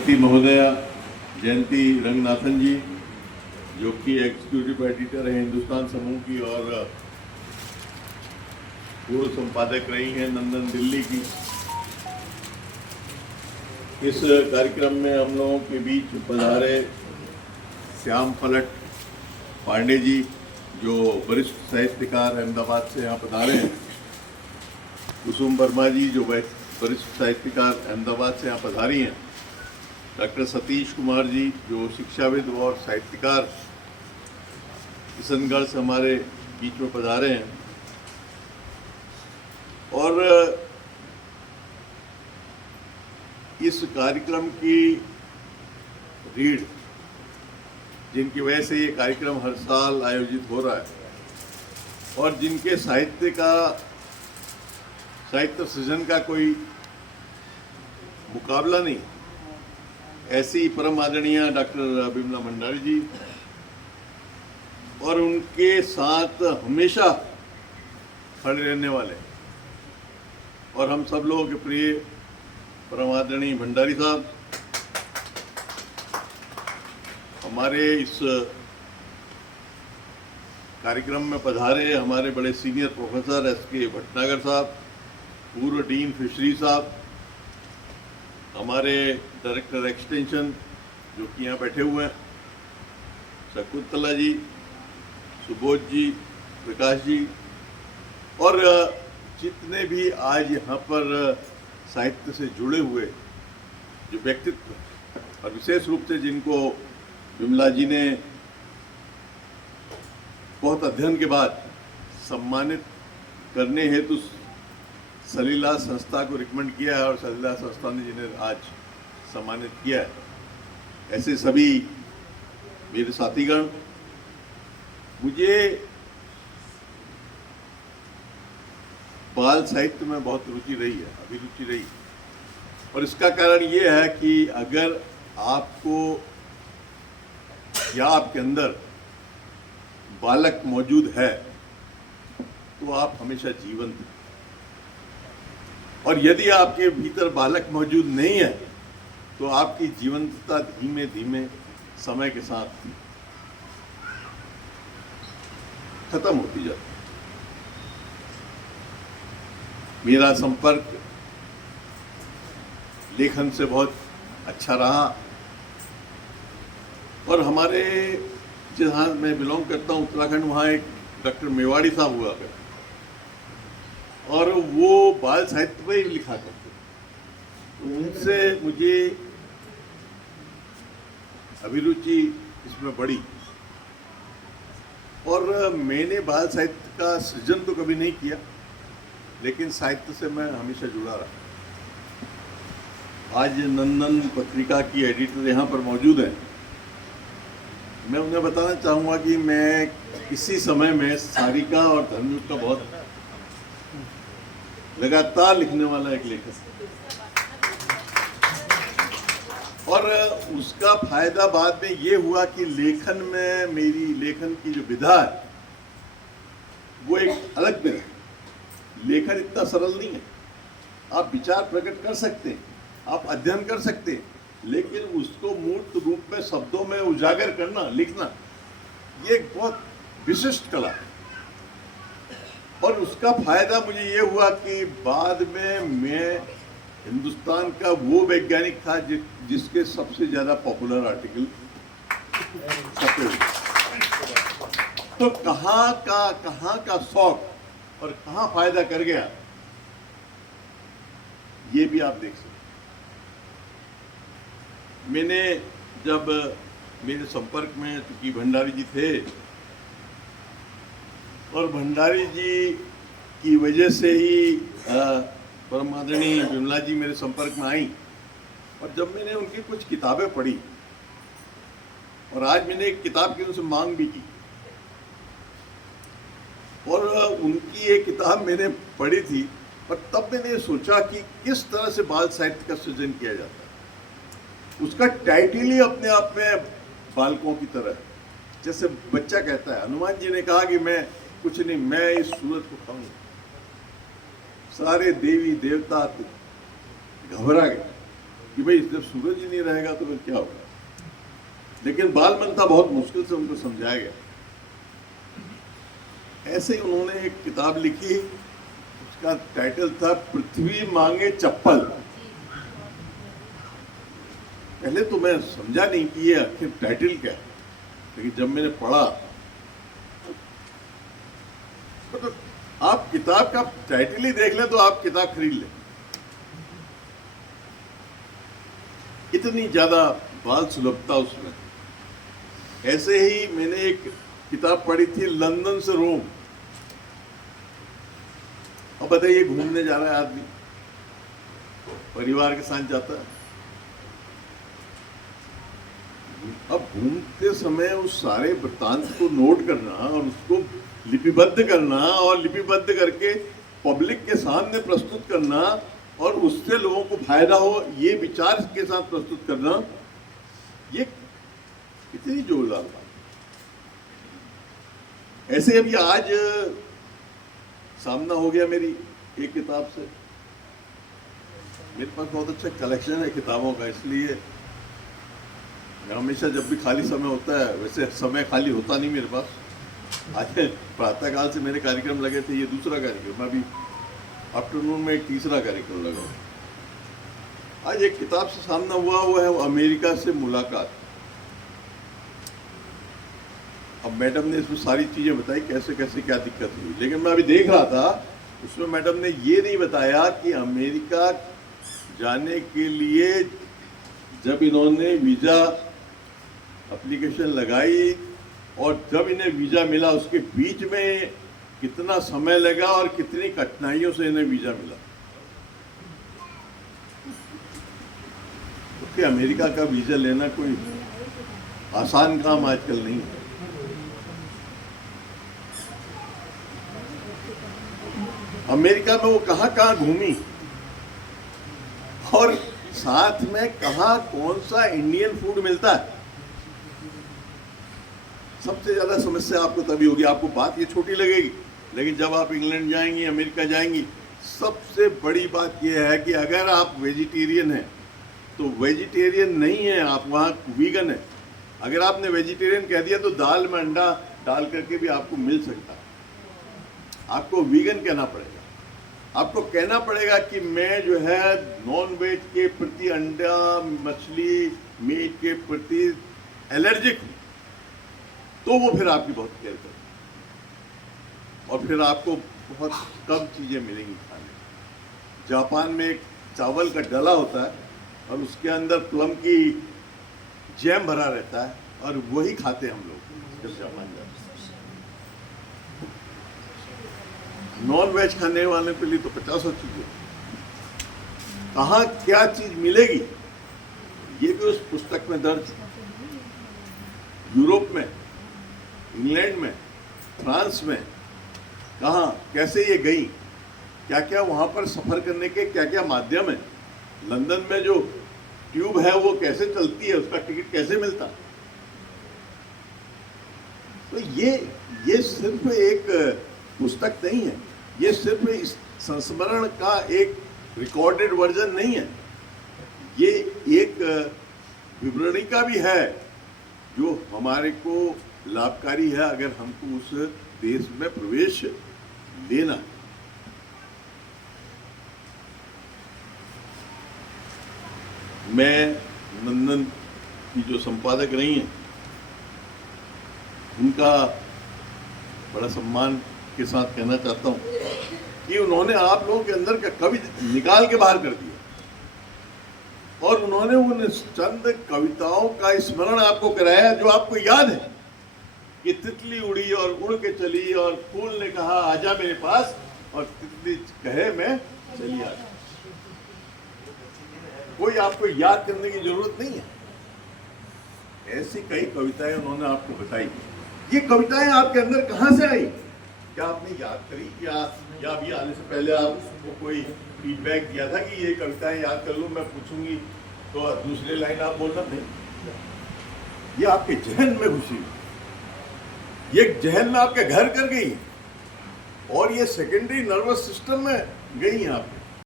श्रीमती महोदया जयंती रंगनाथन जी, जो कि एग्जीक्यूटिव एडिटर है हिंदुस्तान समूह की और पूर्व संपादक रही हैं नंदन दिल्ली की। इस कार्यक्रम में हम लोगों के बीच पधारे श्याम पलट पांडे जी, जो वरिष्ठ साहित्यकार अहमदाबाद से यहाँ पधारे हैं। कुसुम वर्मा जी, जो वरिष्ठ साहित्यकार अहमदाबाद से यहाँ पधारी हैं। डॉक्टर सतीश कुमार जी, जो शिक्षाविद और साहित्यकार किशनगढ़ से हमारे बीच में पधारे हैं। और इस कार्यक्रम की रीढ़, जिनकी वजह से ये कार्यक्रम हर साल आयोजित हो रहा है और जिनके साहित्य सृजन का कोई मुकाबला नहीं, ऐसी परम आदरणीय डॉक्टर बिमला भंडारी जी और उनके साथ हमेशा खड़े रहने वाले और हम सब लोगों के प्रिय परम आदरणीय भंडारी साहब हमारे इस कार्यक्रम में पधारे। हमारे बड़े सीनियर प्रोफेसर एस.के. भटनागर साहब, पूर्व डीन फिशरी साहब, हमारे डायरेक्टर एक्सटेंशन जो कि यहाँ बैठे हुए हैं, शकुंतला जी, सुबोध जी, विकास जी, और जितने भी आज यहाँ पर साहित्य से जुड़े हुए जो व्यक्तित्व और विशेष रूप से जिनको विमला जी ने बहुत अध्ययन के बाद सम्मानित करने हेतु सलीला संस्था को रिकमेंड किया है और सलीला संस्था ने जिन्हें आज सम्मानित किया है, ऐसे सभी मेरे साथीगण। मुझे बाल साहित्य में बहुत रुचि रही है, अभिरुचि रही, और इसका कारण ये है कि अगर आपको या आपके अंदर बालक मौजूद है तो आप हमेशा जीवंत हैं, और यदि आपके भीतर बालक मौजूद नहीं है तो आपकी जीवंतता धीमे धीमे समय के साथ खत्म होती जाती है। मेरा संपर्क लेखन से बहुत अच्छा रहा और हमारे जहाँ मैं बिलोंग करता हूँ उत्तराखंड, वहाँ एक डॉक्टर मेवाड़ी साहब हुआ करते और वो बाल साहित्य पर ही लिखा करते, तो उनसे मुझे अभिरुचि इसमें बढ़ी और मैंने बाल साहित्य का सृजन तो कभी नहीं किया, लेकिन साहित्य से मैं हमेशा जुड़ा रहा। आज नंदन पत्रिका की एडिटर यहाँ पर मौजूद हैं। मैं उन्हें बताना चाहूँगा कि मैं किसी समय में सारिका और धर्मयुग का बहुत लगातार लिखने वाला एक लेखक, और उसका फायदा बाद में ये हुआ कि लेखन में मेरी लेखन की जो विधा है वो एक अलग विधा है। लेखन इतना सरल नहीं है। आप विचार प्रकट कर सकते हैं, आप अध्ययन कर सकते हैं, लेकिन उसको मूर्त रूप में शब्दों में उजागर करना, लिखना, ये एक बहुत विशिष्ट कला है। और उसका फायदा मुझे ये हुआ कि बाद में मैं हिंदुस्तान का वो वैज्ञानिक था जिसके सबसे ज़्यादा पॉपुलर आर्टिकल छपे हुए। तो कहाँ का शौक और कहाँ फायदा कर गया, ये भी आप देख सकते। मैंने जब मेरे संपर्क में चूंकि भंडारी जी थे और भंडारी जी की वजह से ही परम आदरणीय विमला जी मेरे संपर्क में आई, और जब मैंने उनकी कुछ किताबें पढ़ी और आज मैंने एक किताब की उनसे मांग भी की, और उनकी एक किताब मैंने पढ़ी थी, और तब मैंने सोचा कि किस तरह से बाल साहित्य का सृजन किया जाता है। उसका टाइटल ही अपने आप में बालकों की तरह है। जैसे बच्चा कहता है, हनुमान जी ने कहा कि मैं कुछ नहीं, मैं इस सूरज को खाऊंगा, सारे देवी देवता घबरा गए। कि भाई जब सूरज ही नहीं रहेगा तो फिर क्या होगा। लेकिन बाल मंथा बहुत मुश्किल से उनको समझाया गया। ऐसे ही उन्होंने एक किताब लिखी, उसका टाइटल था पृथ्वी मांगे चप्पल। पहले तो मैं समझा नहीं कि ये आखिर टाइटल क्या है, लेकिन जब मैंने पढ़ा तो आप किताब का टाइटल ही देख लें तो आप किताब खरीद लें। इतनी ज्यादा बाल सुलभता उसमें। ऐसे ही मैंने एक किताब पढ़ी थी लंदन से रोम। अब बताइए, घूमने जा रहा है आदमी, परिवार के साथ जाता है, अब घूमते समय उस सारे वृत्तांत को नोट करना और उसको लिपिबद्ध करना और लिपिबद्ध करके पब्लिक के सामने प्रस्तुत करना और उससे लोगों को फायदा हो ये विचार के साथ प्रस्तुत करना, ये कितनी जोरदार बात। ऐसे अभी आज सामना हो गया मेरी एक किताब से। मेरे पास बहुत अच्छा कलेक्शन है किताबों का, इसलिए हमेशा जब भी खाली समय होता है, वैसे समय खाली होता नहीं मेरे पास, आज प्रातःकाल से मेरे कार्यक्रम लगे थे, ये दूसरा कार्यक्रम, अभी आफ्टरनून में एक तीसरा कार्यक्रम लगा। आज एक किताब से सामना हुआ, वो है अमेरिका से मुलाकात। अब मैडम ने इसमें सारी चीजें बताई कैसे कैसे क्या दिक्कत हुई, लेकिन मैं अभी देख रहा था उसमें मैडम ने ये नहीं बताया कि अमेरिका जाने के लिए जब इन्होंने वीजा एप्लीकेशन लगाई और जब इन्हें वीजा मिला उसके बीच में कितना समय लगा और कितनी कठिनाइयों से इन्हें वीजा मिला। क्योंकि अमेरिका का वीजा लेना कोई आसान काम आजकल नहीं है। अमेरिका में वो कहाँ घूमी और साथ में कहाँ कौन सा इंडियन फूड मिलता है। सबसे ज्यादा समस्या आपको तभी होगी, आपको बात ये छोटी लगेगी, लेकिन जब आप इंग्लैंड जाएंगी, अमेरिका जाएंगी, सबसे बड़ी बात यह है कि अगर आप वेजिटेरियन हैं तो वेजिटेरियन नहीं है, आप वहाँ वीगन है। अगर आपने वेजिटेरियन कह दिया तो दाल में अंडा डाल करके भी आपको मिल सकता है। आपको वीगन कहना पड़ेगा, आपको कहना पड़ेगा कि मैं जो है नॉन वेज के प्रति, अंडा मछली मीट के प्रति एलर्जिक हूँ, तो वो फिर आपकी बहुत केयर करें और फिर आपको बहुत कम चीज़ें मिलेंगी खाने। जापान में एक चावल का डला होता है और उसके अंदर प्लम की जैम भरा रहता है और वही खाते हैं हम लोग जब जापान जाते हैं। नॉन वेज खाने वाले के लिए तो 50 चीज़ें, कहाँ क्या चीज़ मिलेगी ये भी उस पुस्तक में दर्ज। यूरोप में, इंग्लैंड में, फ्रांस में कहाँ कैसे ये गई, क्या क्या वहाँ पर सफ़र करने के क्या क्या माध्यम है। लंदन में जो ट्यूब है वो कैसे चलती है, उसका टिकट कैसे मिलता। तो ये सिर्फ एक पुस्तक नहीं है, ये सिर्फ इस संस्मरण का एक रिकॉर्डेड वर्जन नहीं है, ये एक विवरणिका भी है जो हमारे को लाभकारी है अगर हमको उस देश में प्रवेश लेना। मैं नंदन की जो संपादक रही हैं उनका बड़ा सम्मान के साथ कहना चाहता हूँ कि उन्होंने आप लोगों के अंदर का कवि निकाल के बाहर कर दिया और उन्होंने उन चंद कविताओं का स्मरण आपको कराया जो आपको याद है कि तितली उड़ी और उड़ के चली और फूल ने कहा आजा मेरे पास और तितली कहे मैं चली आ। कोई आपको याद करने की जरूरत नहीं है। ऐसी कई कविताएं उन्होंने आपको बताई। ये कविताएं आपके अंदर कहां से आई? क्या आपने याद करी या अभी आने से पहले आपको कोई फीडबैक दिया था कि ये कविताएं याद कर लो, मैं पूछूंगी तो दूसरे लाइन आप बोलना? नहीं, ये आपके जहन में घुसी, ये जहन में आपके घर कर गई और ये सेकेंडरी नर्वस सिस्टम में गई हैं आप।